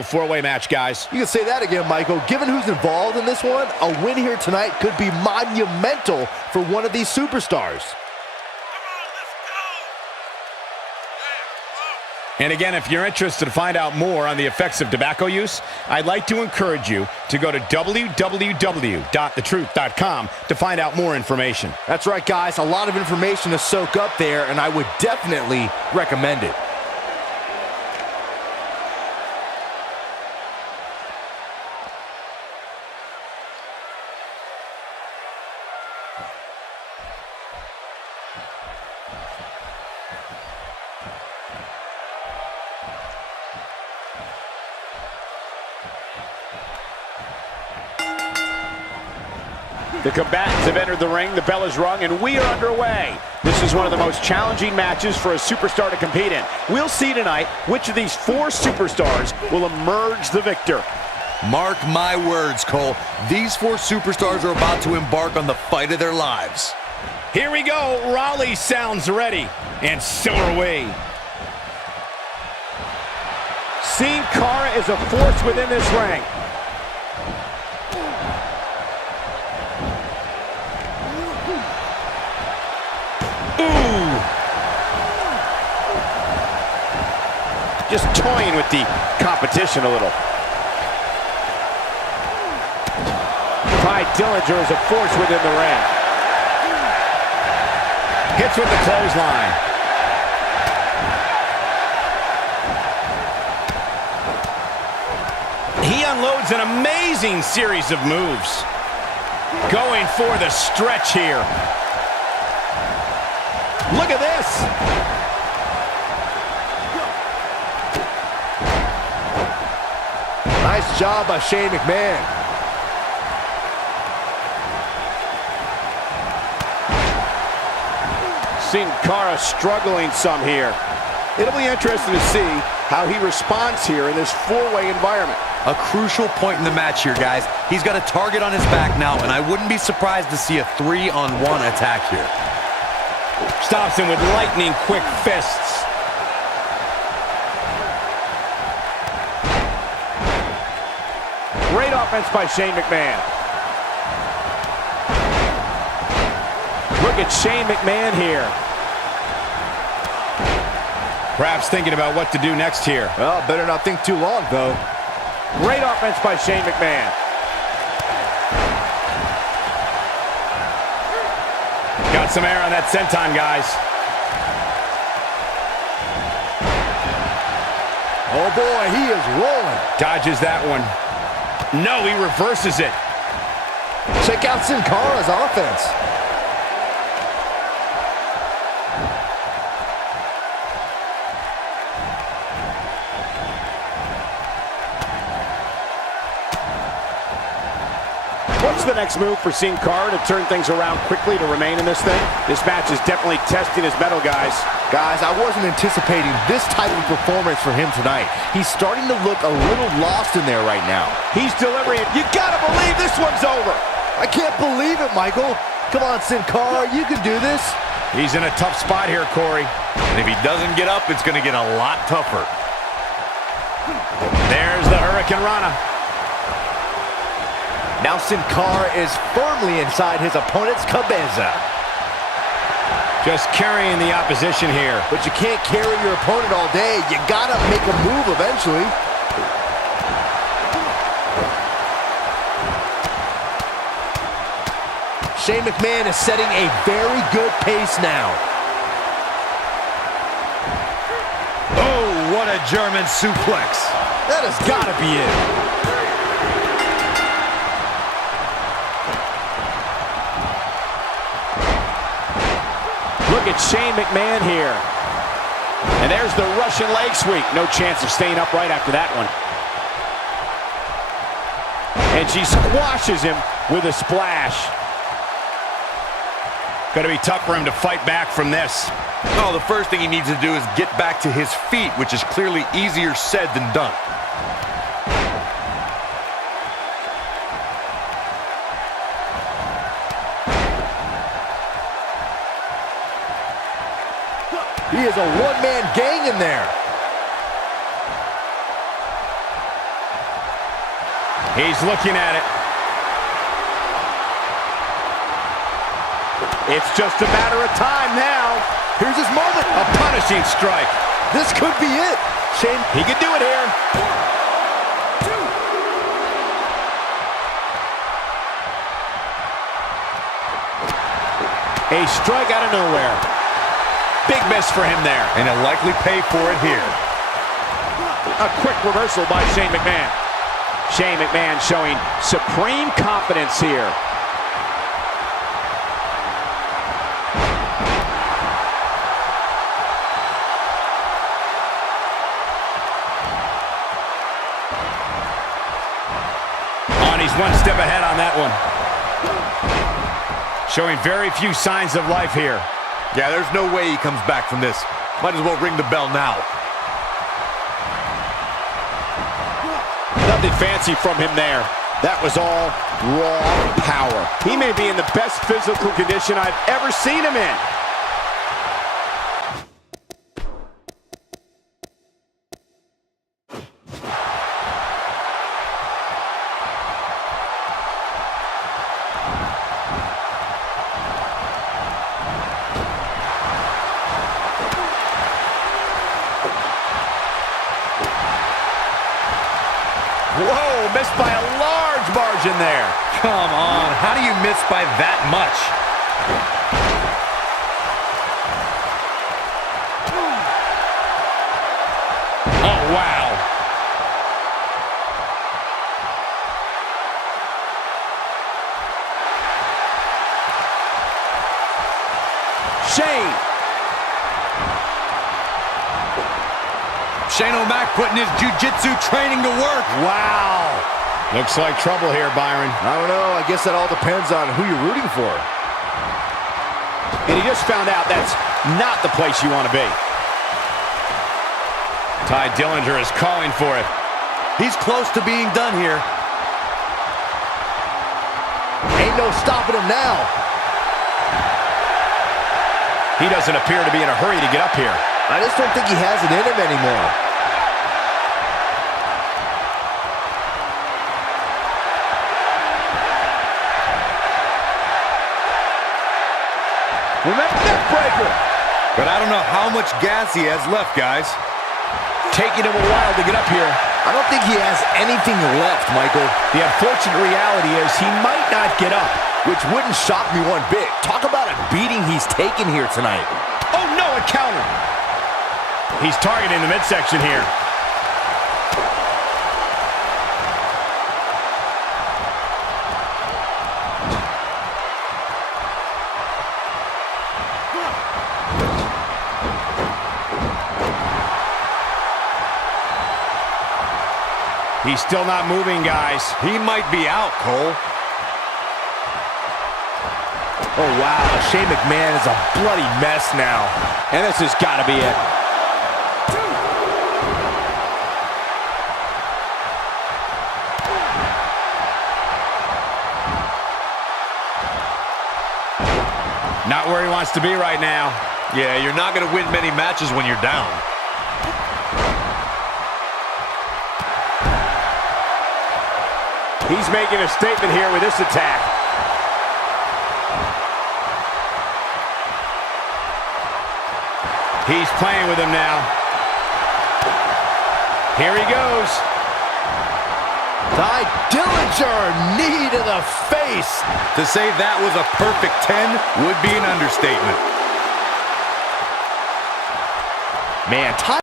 Four-way match, guys. You can say that again, Michael. Given who's involved in this one, a win here tonight could be monumental for one of these superstars. And again, if you're interested to find out more on the effects of tobacco use, I'd like to encourage you to go to www.thetruth.com to find out more information. That's right, guys. A lot of information to soak up there, and I would definitely recommend it. The combatants have entered the ring, the bell is rung, and we are underway. This is one of the most challenging matches for a superstar to compete in. We'll see tonight which of these four superstars will emerge the victor. Mark my words, Cole. These four superstars are about to embark on the fight of their lives. Here we go. Raleigh sounds ready, and so are we. Seeing Cara is a force within this ring. Just toying with the competition a little. Tye Dillinger is a force within the ring. Hits with the clothesline. He unloads an amazing series of moves. Going for the stretch here. Look at this. Nice job by Shane McMahon. Seeing Cara struggling some here. It'll be interesting to see how he responds here in this four-way environment. A crucial point in the match here, guys. He's got a target on his back now, and I wouldn't be surprised to see a 3-on-1 attack here. Stops him with lightning-quick fists. Great offense by Shane McMahon. Look at Shane McMahon here. Perhaps thinking about what to do next here. Well, better not think too long, though. Great offense by Shane McMahon. Got some air on that senton, guys. Oh, boy, he is rolling. Dodges that one. No, he reverses it. Check out Sin Cara's offense. What's the next move for Sin Cara to turn things around quickly to remain in this thing? This match is definitely testing his mettle, guys. Guys, I wasn't anticipating this type of performance for him tonight. He's starting to look a little lost in there right now. He's delivering it. You gotta believe this one's over. I can't believe it, Michael. Come on, Sin Cara, you can do this. He's in a tough spot here, Corey. And if he doesn't get up, it's going to get a lot tougher. There's the Hurricane Rana. Now Sin Cara is firmly inside his opponent's cabeza. Just carrying the opposition here. But you can't carry your opponent all day. You gotta make a move eventually. Shane McMahon is setting a very good pace now. Oh, what a German suplex. That has gotta be it. Look at Shane McMahon here. And there's the Russian leg sweep. No chance of staying upright after that one. And she squashes him with a splash. Going to be tough for him to fight back from this. Oh, the first thing he needs to do is get back to his feet, which is clearly easier said than done. He is a one-man gang in there. He's looking at it. It's just a matter of time now. Here's his moment. A punishing strike. This could be it. Shane, He can do it here. A strike out of nowhere. Big miss for him there. And he'll likely pay for it here. A quick reversal by Shane McMahon. Shane McMahon showing supreme confidence here. Oh, and he's one step ahead on that one. Showing very few signs of life here. Yeah, there's no way he comes back from this. Might as well ring the bell now. Nothing fancy from him there. That was all raw power. He may be in the best physical condition I've ever seen him in. Whoa, missed by a large margin there. Come on, how do you miss by that much? Oh, wow. Shane O'Mac putting his jiu-jitsu training to work. Wow. Looks like trouble here, Byron. I don't know. I guess that all depends on who you're rooting for. And he just found out that's not the place you want to be. Tye Dillinger is calling for it. He's close to being done here. Ain't no stopping him now. He doesn't appear to be in a hurry to get up here. I just don't think he has it in him anymore. Remember that breaker. But I don't know how much gas he has left, guys. Taking him a while to get up here. I don't think he has anything left, Michael. The unfortunate reality is he might not get up. Which wouldn't shock me one bit. Talk about a beating he's taken here tonight. Oh no, a counter. He's targeting the midsection here. He's still not moving, guys. He might be out, Cole. Oh, wow. Shane McMahon is a bloody mess now. And this has got to be it. Not where he wants to be right now. Yeah, you're not going to win many matches when you're down. He's making a statement here with this attack. He's playing with him now. Here he goes. Tye Dillinger, knee to the face. To say that was a perfect 10 would be an understatement. Man, Tye